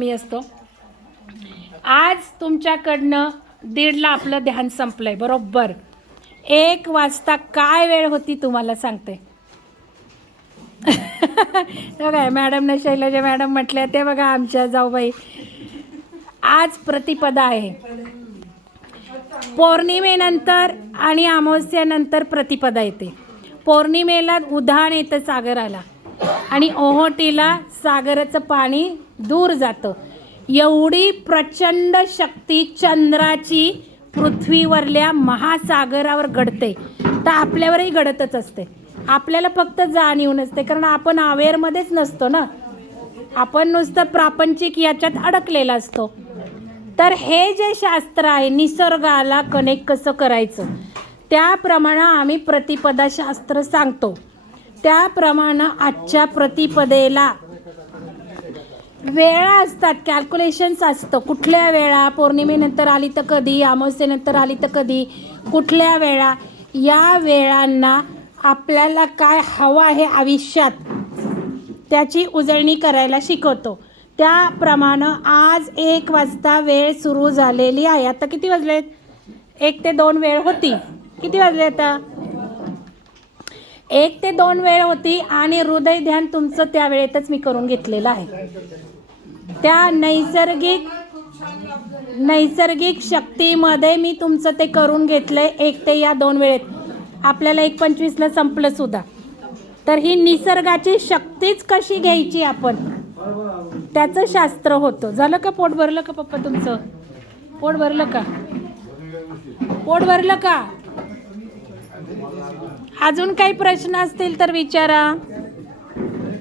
मी असतो. आज तुमच्याकडनं 1:30ला आपलं ध्यान संपलंय. बरोबर 1 वाजता काय वेळ होती तुम्हाला सांगते. बघा मॅडमने, शैलजा मॅडम म्हटल्या ते बघा आमच्या जाऊबाई. आज प्रतिपदा आहे. पौर्णिमेनंतर आणि अमावस्येनंतर प्रतिपदा येते. पौर्णिमेला उधाण येतं सागराला आणि ओहोटीला सागराचं पाणी दूर जातं. एवढी प्रचंड शक्ती चंद्राची पृथ्वीवरल्या महासागरावर घडते, तर आपल्यावरही घडतच असते. आपल्याला फक्त जाणीव नसते, कारण आपण अवेअरमध्येच नसतो ना. आपण नुसतं प्रापंचिक याच्यात अडकलेला असतो. तर हे जे शास्त्र आहे निसर्गाला कनेक्ट कसं करायचं, त्याप्रमाणे आम्ही प्रतिपदा शास्त्र सांगतो. त्याप्रमाणे आजच्या प्रतिपदेला वेळा असतात, कॅल्क्युलेशन्स असतं. कुठल्या वेळा, पौर्णिमेनंतर आली तर कधी, अमावस्येनंतर आली तर कधी, कुठल्या वेळा, या वेळांना आपल्याला काय हवं आहे आयुष्यात त्याची उजळणी करायला शिकवतो. त्याप्रमाणे आज 1 वाजता वेळ सुरू झालेली आहे. आता किती वाजलेत? 1 ते 2 वेळ होती. किती वाजले आता? 1 ते 2 वेळ होती आणि हृदय ध्यान तुमचं त्या वेळेतच मी करून घेतलेलं आहे. त्या नैसर्गिक शक्तीमध्ये मी तुमचं ते करून घेतलंय. 1 ते या 2 वेळेत आपल्याला 1:25ला संपलं सुद्धा. तर ही निसर्गाची शक्तीच कशी घ्यायची आपण, त्याचं शास्त्र होतं. झालं का? पोट भरलं का पप्पा तुमचं? पोट भरलं का? पोट भरलं का? अजून काही प्रश्न असतील तर विचारा.